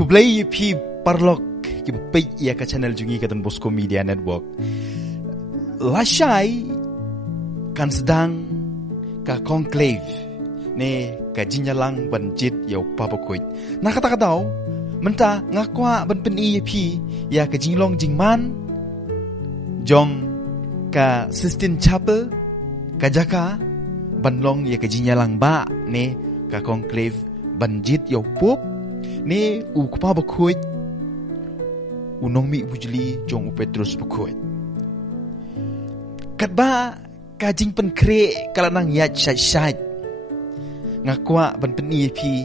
Kublai pi parlok ki pe ya ka channel jungi ka Don Bosco Media Network. Lashai kan sedang ka conclave ne ka jinyalang banjit yau papakuit. Na kata katau menta ngakwa ban pen pi ya ka jinglong jingman jong ka Sistine Chapel ka jaka banlong ya ka jinyalang ba ne ka conclave banjit yau pop ne u kupa bakuit unong mi bujli jong u Petrus bakuit. Kat ba kajing pen kre kalanang yat syat ngakwa ban pen pi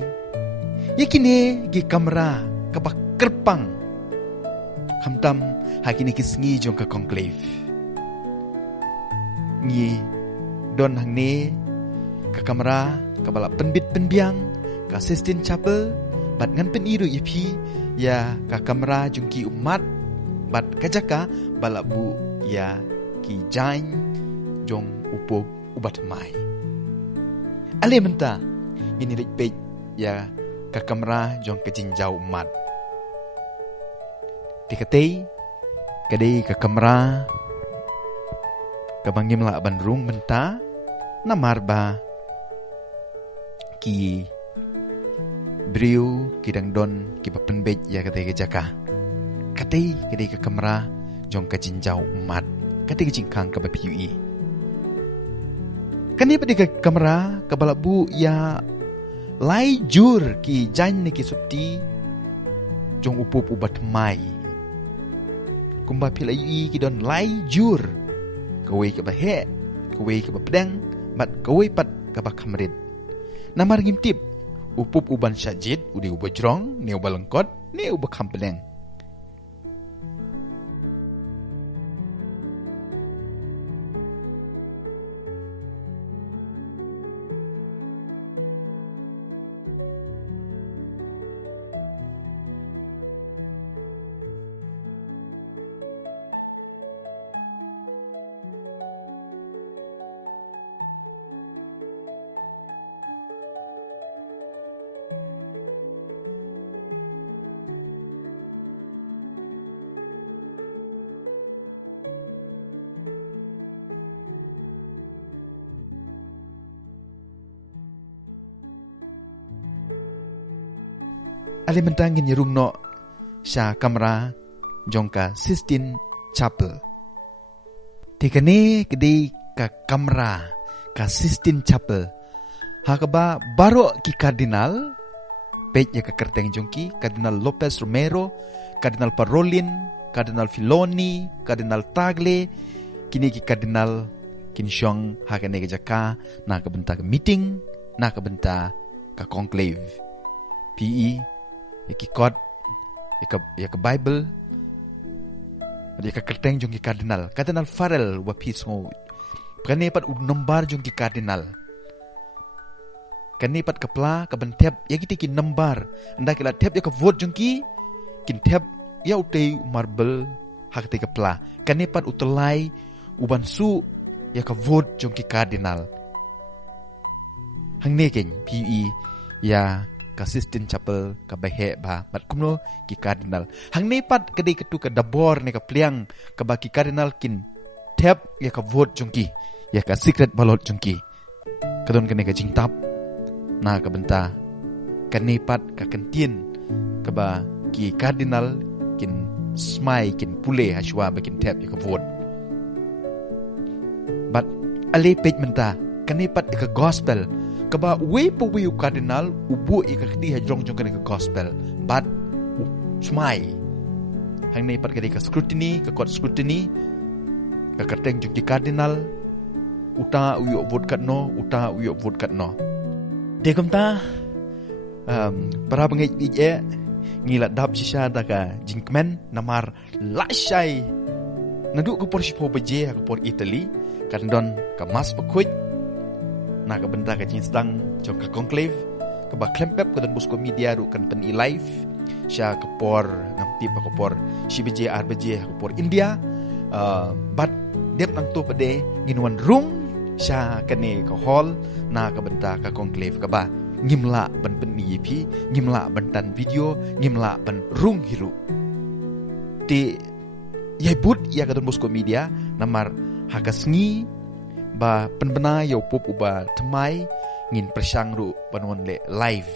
yakine gi kamera kapak kerpang hamtam hakini kisngi jong ka conclave ngi don hang ne ka kamera kabala penbit penbiang ka Sistine Chapel bat ngan pen iru ipi ya ka kamera jong ki umat bat kajaka bala bu ya ki jain jong upo ubat mai ale menta ini lik ya ka kamera jong ka jinjau umat tikatei kadai ka kamera ka bangim la banrung menta namarba ki brio kidang don ki papenbej ya kadai ka jaka kadai ka kamera jong ka jinjau umat kadai ka jingkang ka PUE kani pada ka kamera ka balabu ya lai jur ki jan ne ki supti jong upup ubat mai kumba pilai ki don lai jur kawe ka bahe kawe ka pedang bat kawe pat ka bakamrit namar ngimtip upup uban syajid udi ubajrong ne ubalengkot ne ubakampeleng. Ale mentangin yerung no sya kamera jongka Sistine Chapel. Tikane kedi ka kamera ka Sistine Chapel. Hakaba baro ki kardinal pej ya ka kerteng jongki Kardinal Lopez Romero, Kardinal Parolin, Kardinal Filoni, Kardinal Tagle, kini ki kardinal kinsyong hakane ka jaka na ka benta ka meeting, na ka benta ka conclave. PE yaki kod yaka Bible yaka kerteng jong ki kardinal Farrell wa pisngo kani pat nombar jong ki kardinal kani pat kapla ka bentep yaki ki nombar anda kila tep yaka vote jong ki kin tep ya utei marble hak te kapla kani pat utelai uban su yaka vote jong ki kardinal hang ne ken PE ya ka Sistine Chapel ka bahe ba bat kumno ki kardinal hang ne pat kadai ketu ka dabor ne ka pliang ka ba ki kardinal kin tap ya ka vote jongki ya ka secret ballot jongki kadon kene ka jingtap na ka benta kane pat ka kentien ka ba ki kardinal kin smai kin pule hashwa ba kin tap ya ka vote bat ale pej menta kane pat ka gospel kaba we po we kardinal ubu ikakti hajrong jong ka gospel but smai hang nei pat ka scrutiny ka court scrutiny ka kerteng jong ki kardinal uta uyo vote kat no uta uyo vote kat no de kamta para bangai ije ngila dab sisa da ka jingkmen namar lashai nadu ko por sipo beje ko por Italy kan don ka mas pakuit na ka benta ka sedang jong ka conclave ka ba klempep ka Don Bosco Media ru kan pen live sya ka por ngamti pa ko por si beje ka por India but dep nang to pade ginuan room sya kane ka hall na ka benta ka conclave ka ba ngimla ban pen yipi ngimla ban tan video ngimla ban rung hiru ti yai but ya ka Don Bosco Media namar hakasngi ba penbena yo pop uba temai ngin persang ru panon le live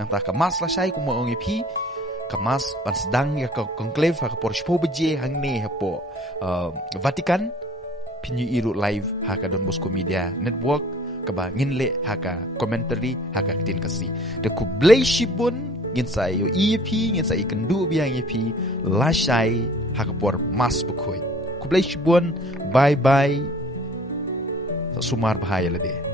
nang ta ka mas la sai ku mo ngipi kamas pan sedang ya ka conclave ka porspo beje hang ne hapo Vatican pinyu iru live haka Don Bosco Media Network kaba nginle haka commentary haka tin kasi de ku blay shibun ngin sai yo EP ngin sai kendu biang EP la shai haka por mas bukoi ku blay shibun bye bye sumar bahaya lade.